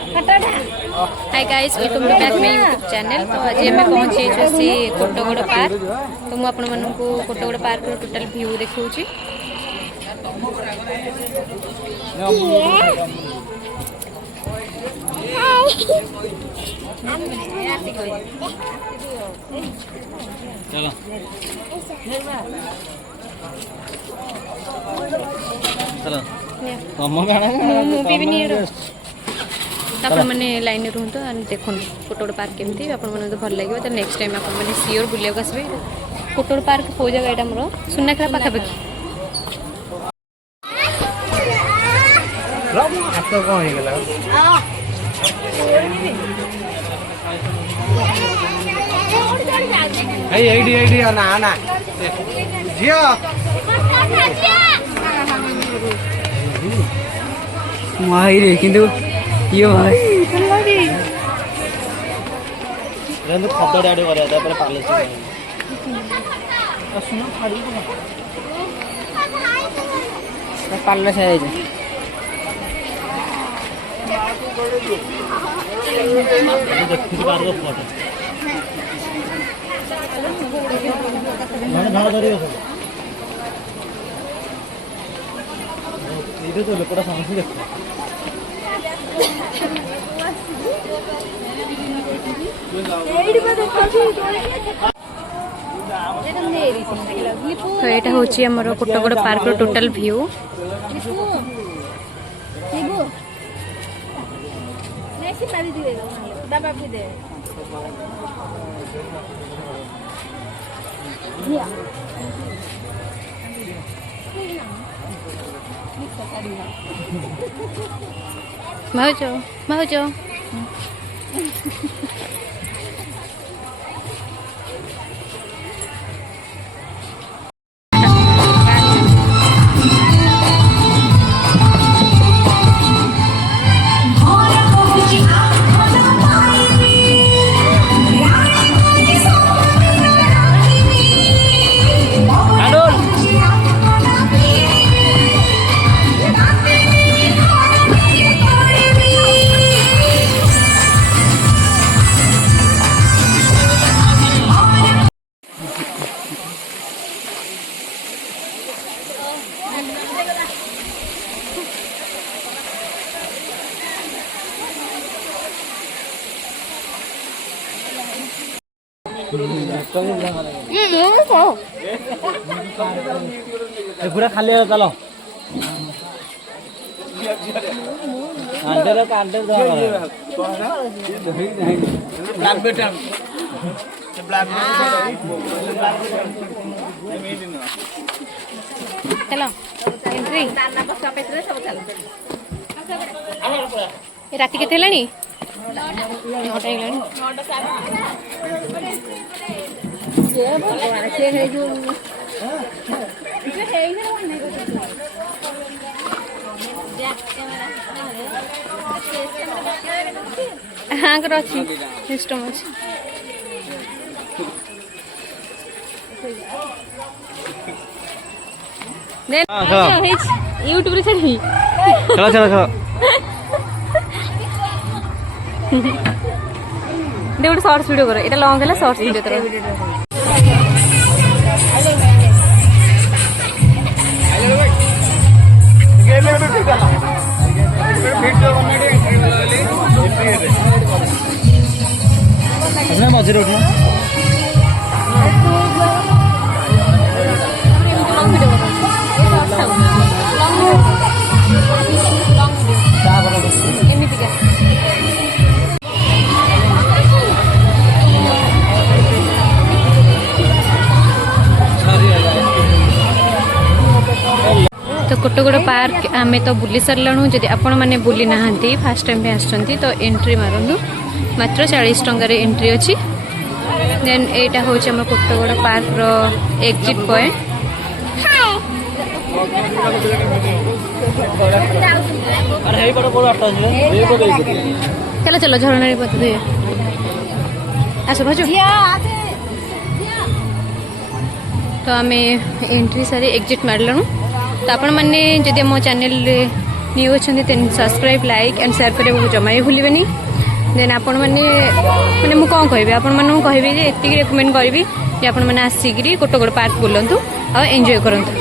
Hi guys, welcome to back my YouTube channel. तो आज आम पहुँचे से कोटगड़ पार्क। तो मुझे आपण मानक कोटगड़ पार्क टोटल व्यू देखा। आपण मैंने लाइन रुहतु देखो कोटगड़ पार्क केमती आप भल लगे। तो नेक्स्ट टाइम आप सियोर बुलाक आसबे। कोटगड़ पार्क कौ जगह यहाँ मोर सुनाखेड़ा पाखापाखि। माहिर किंतु ये भाई रेंदु खद्दो डाडी करे तापर पाले से सुनो खाड़ी को पाले से आइजे देखि पार को फोटो माने भाड़ा धरियो इधर तो लोकटा समझी देखो तो यहाँ हूँ आमर कोटगड़ पार्क टोटल व्यू। भाउजो भाउजो पूरा खाली है चलो अंदर का अंदर दो ब्लैक बेटन ब्लैक चलो एंट्री राति केते हेलानी 9टा हेलानी। हाँ कर अच्छी सिस्टम अच्छी यूट्यूब रे छाड़ी चलो चलो चलो दे गोटे शॉर्ट्स वीडियो कर। एटा लॉन्ग है शॉर्ट्स वीडियो तर मझे उठना तो कोटगड़ पार्क आम तो बुली सारू। जदि आपण मैंने बुली ना फास्ट टाइम आसुँच तो एंट्री मारंतु मात्र 40 टंकार एंट्री अच्छी। देन यहाँ हूँ आम कोटगड़ पार्क रो एग्जिट पॉइंट। चलो चलो झरना पते आस भाजो। तो आम एंट्री सारी एग्जिट मारलु। तो आपण मैंने जदि मो चैनल न्यू अच्छा then subscribe like and share करने जमा भी भूलिए देन आपण मैंने मैंने मुझे कौन कहि आपण मानू कहबी जे एतिक रेकमेंड करी जे आपण मैंने आसिक कोटगड़ पार्क बुलंतु और एंजॉय करंतु।